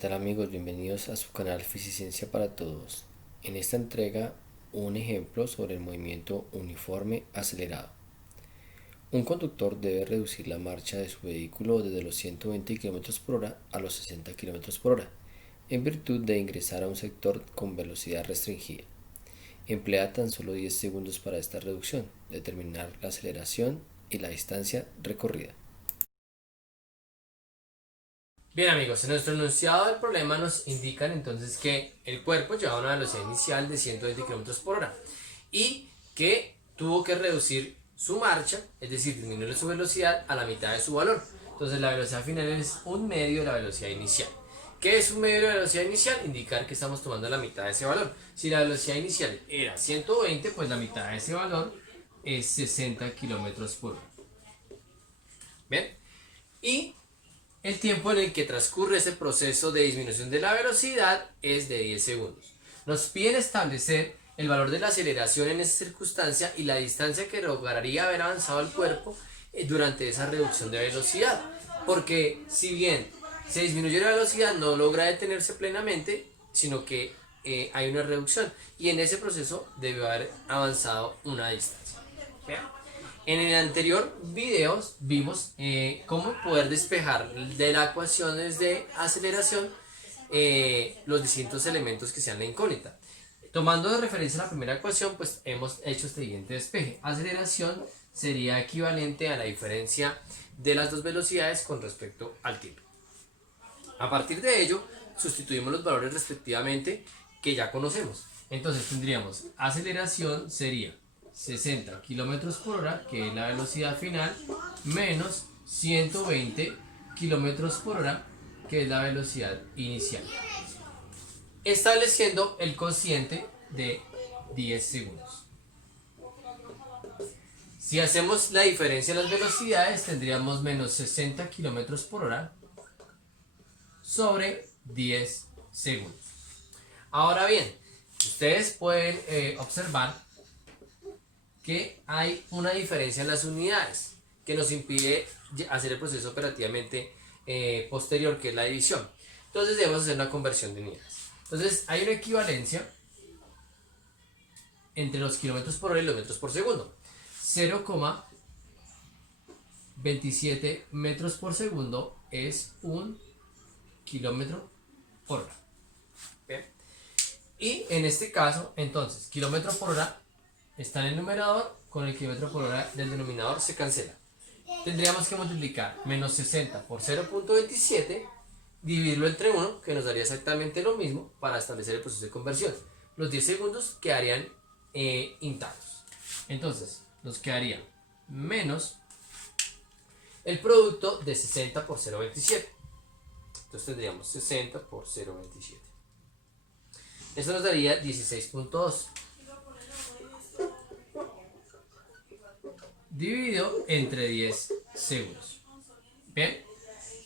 ¿Qué tal amigos? Bienvenidos a su canal Fisiciencia para Todos. En esta entrega, un ejemplo sobre el movimiento uniforme acelerado. Un conductor debe reducir la marcha de su vehículo desde los 120 km por hora a los 60 km por hora, en virtud de ingresar a un sector con velocidad restringida. Emplea tan solo 10 segundos para esta reducción, determinar la aceleración y la distancia recorrida. Bien amigos, en nuestro enunciado del problema nos indican entonces que el cuerpo lleva una velocidad inicial de 120 km por hora y que tuvo que reducir su marcha, es decir, disminuir su velocidad a la mitad de su valor. Entonces la velocidad final es un medio de la velocidad inicial. ¿Qué es un medio de la velocidad inicial? Indicar que estamos tomando la mitad de ese valor. Si la velocidad inicial era 120, pues la mitad de ese valor es 60 km por hora. ¿Bien? Y el tiempo en el que transcurre ese proceso de disminución de la velocidad es de 10 segundos. Nos piden establecer el valor de la aceleración en esa circunstancia y la distancia que lograría haber avanzado el cuerpo durante esa reducción de velocidad. Porque si bien se disminuye la velocidad, no logra detenerse plenamente, sino que hay una reducción. Y en ese proceso debió haber avanzado una distancia. ¿Vean? En el anterior video vimos cómo poder despejar de las ecuaciones de aceleración los distintos elementos que sean la incógnita. Tomando de referencia la primera ecuación, pues hemos hecho este siguiente despeje. Aceleración sería equivalente a la diferencia de las dos velocidades con respecto al tiempo. A partir de ello, sustituimos los valores respectivamente que ya conocemos. Entonces tendríamos aceleración sería 60 km por hora, que es la velocidad final, menos 120 km por hora, que es la velocidad inicial. Estableciendo el cociente de 10 segundos. Si hacemos la diferencia de las velocidades, tendríamos menos 60 km por hora sobre 10 segundos. Ahora bien, ustedes pueden observar que hay una diferencia en las unidades que nos impide hacer el proceso operativamente posterior, que es la división. Entonces debemos hacer una conversión de unidades. Entonces hay una equivalencia entre los kilómetros por hora y los metros por segundo. 0,27 metros por segundo es un kilómetro por hora. ¿Bien? Y en este caso, entonces, kilómetro por hora está en el numerador, con el kilómetro por hora del denominador se cancela. Tendríamos que multiplicar menos 60 por 0,27, dividirlo entre 1, que nos daría exactamente lo mismo para establecer el proceso de conversión. Los 10 segundos quedarían intactos. Entonces, nos quedaría menos el producto de 60 por 0,27. Entonces tendríamos 60 por 0,27. Eso nos daría 16,2. Dividido entre 10 segundos. Bien.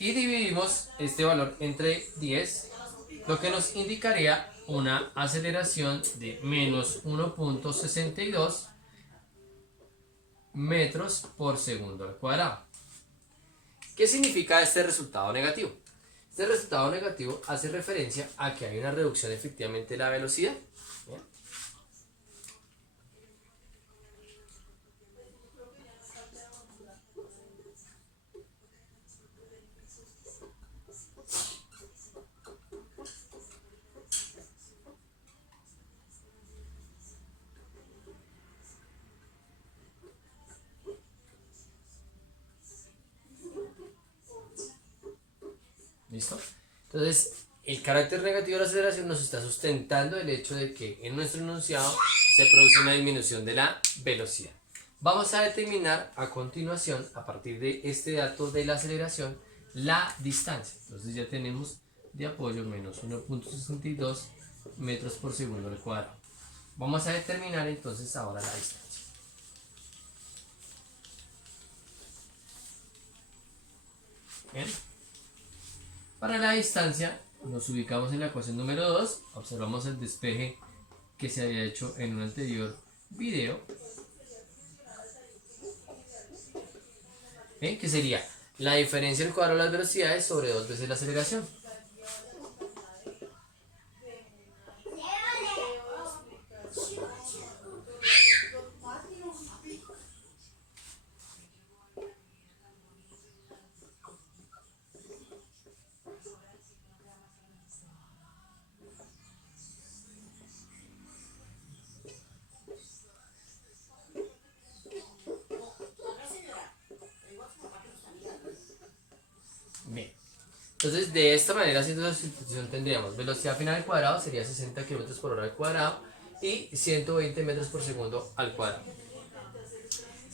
Y dividimos este valor entre 10, lo que nos indicaría una aceleración de menos 1,62 metros por segundo al cuadrado. ¿Qué significa este resultado negativo? Este resultado negativo hace referencia a que hay una reducción efectivamente de la velocidad. ¿Bien? ¿Listo? Entonces, el carácter negativo de la aceleración nos está sustentando el hecho de que en nuestro enunciado se produce una disminución de la velocidad. Vamos a determinar a continuación, a partir de este dato de la aceleración, la distancia. Entonces ya tenemos de apoyo menos 1,62 metros por segundo al cuadrado. Vamos a determinar entonces ahora la distancia. Bien. Para la distancia nos ubicamos en la ecuación número 2, observamos el despeje que se había hecho en un anterior video. ¿Bien? Que sería la diferencia del cuadro de las velocidades sobre 2 veces la aceleración. Entonces, de esta manera, haciendo la sustitución, tendríamos velocidad final al cuadrado, sería 60 km por hora al cuadrado, y 120 metros por segundo al cuadrado.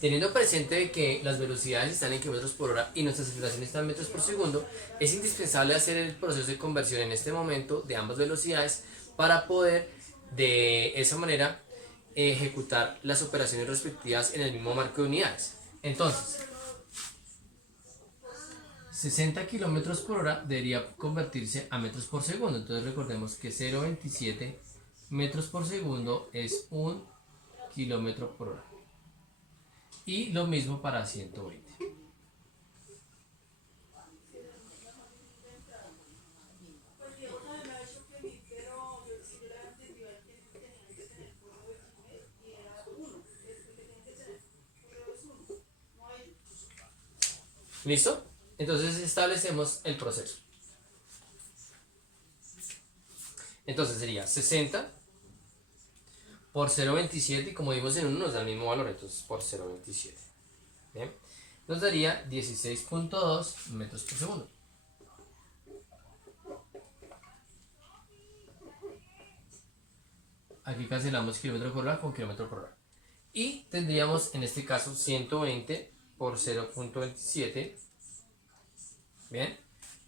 Teniendo presente que las velocidades están en kilómetros por hora y nuestras aceleraciones están en metros por segundo, es indispensable hacer el proceso de conversión en este momento de ambas velocidades para poder de esa manera ejecutar las operaciones respectivas en el mismo marco de unidades. Entonces, 60 kilómetros por hora debería convertirse a metros por segundo. Entonces recordemos que 0,27 metros por segundo es 1 kilómetro por hora. Y lo mismo para 120. ¿Listo? Entonces establecemos el proceso. Entonces sería 60 por 0,27 y como vimos en uno nos da el mismo valor, entonces por 0,27. ¿Bien? Nos daría 16.2 metros por segundo. Aquí cancelamos kilómetro por hora con kilómetro por hora. Y tendríamos en este caso 120 por 0.27. Bien,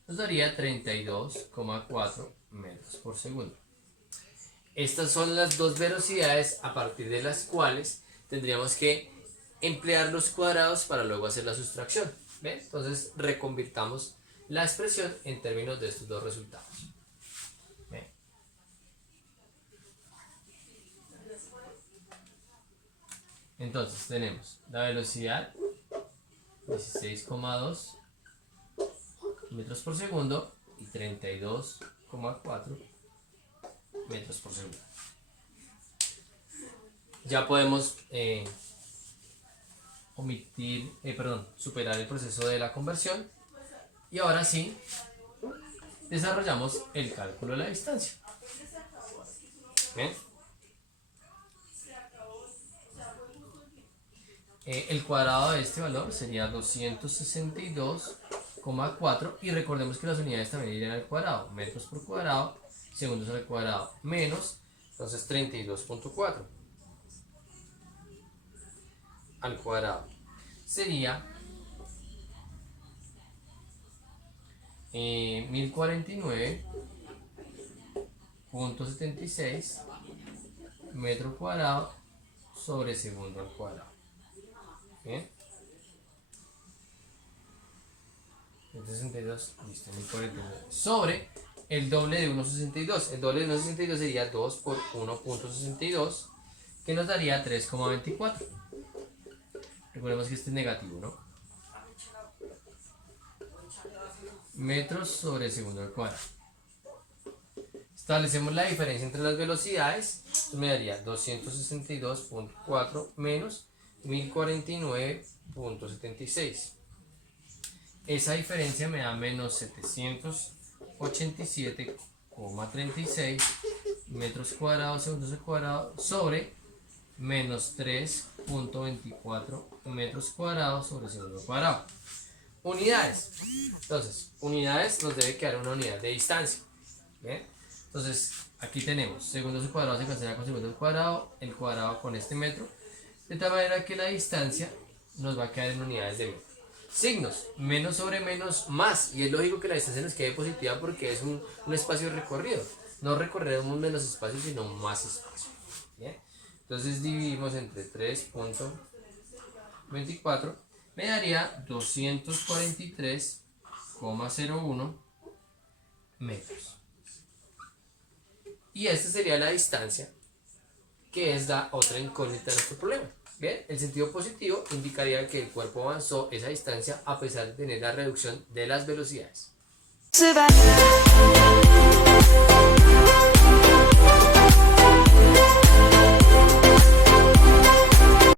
nos daría 32,4 metros por segundo. Estas son las dos velocidades a partir de las cuales tendríamos que emplear los cuadrados para luego hacer la sustracción. ¿Ven? Entonces reconvirtamos la expresión en términos de estos dos resultados. ¿Ven? Entonces tenemos la velocidad 16,2 metros por segundo y 32,4 metros por segundo. Ya podemos superar el proceso de la conversión y ahora sí desarrollamos el cálculo de la distancia. ¿Bien? El cuadrado de este valor sería 262,4 y recordemos que las unidades también irían al cuadrado, metros por cuadrado, segundos al cuadrado, menos, entonces 32.4 al cuadrado sería 1049.76 metro cuadrado sobre segundo al cuadrado. Bien, 162, listo, 1049 sobre el doble de 1,62. El doble de 1,62 sería 2 por 1,62, que nos daría 3,24. Recordemos que este es negativo, ¿no? Metros sobre segundo al cuadrado. Establecemos la diferencia entre las velocidades. Esto me daría 262.4 menos 1049.76. Esa diferencia me da menos 787,36 metros cuadrados segundos al cuadrado sobre menos 3.24 metros cuadrados sobre segundo al cuadrado. Unidades. Entonces, unidades nos debe quedar una unidad de distancia. ¿Bien? Entonces, aquí tenemos segundos al cuadrado se cancela con segundos al cuadrado, el cuadrado con este metro, de tal manera que la distancia nos va a quedar en unidades de metro. Signos, menos sobre menos más, y es lógico que la distancia nos quede positiva porque es un espacio recorrido. No recorreremos menos espacio sino más espacio. ¿Bien? Entonces dividimos entre 3.24, me daría 243,01 metros. Y esta sería la distancia, que es la otra incógnita de nuestro problema. Bien, el sentido positivo indicaría que el cuerpo avanzó esa distancia a pesar de tener la reducción de las velocidades.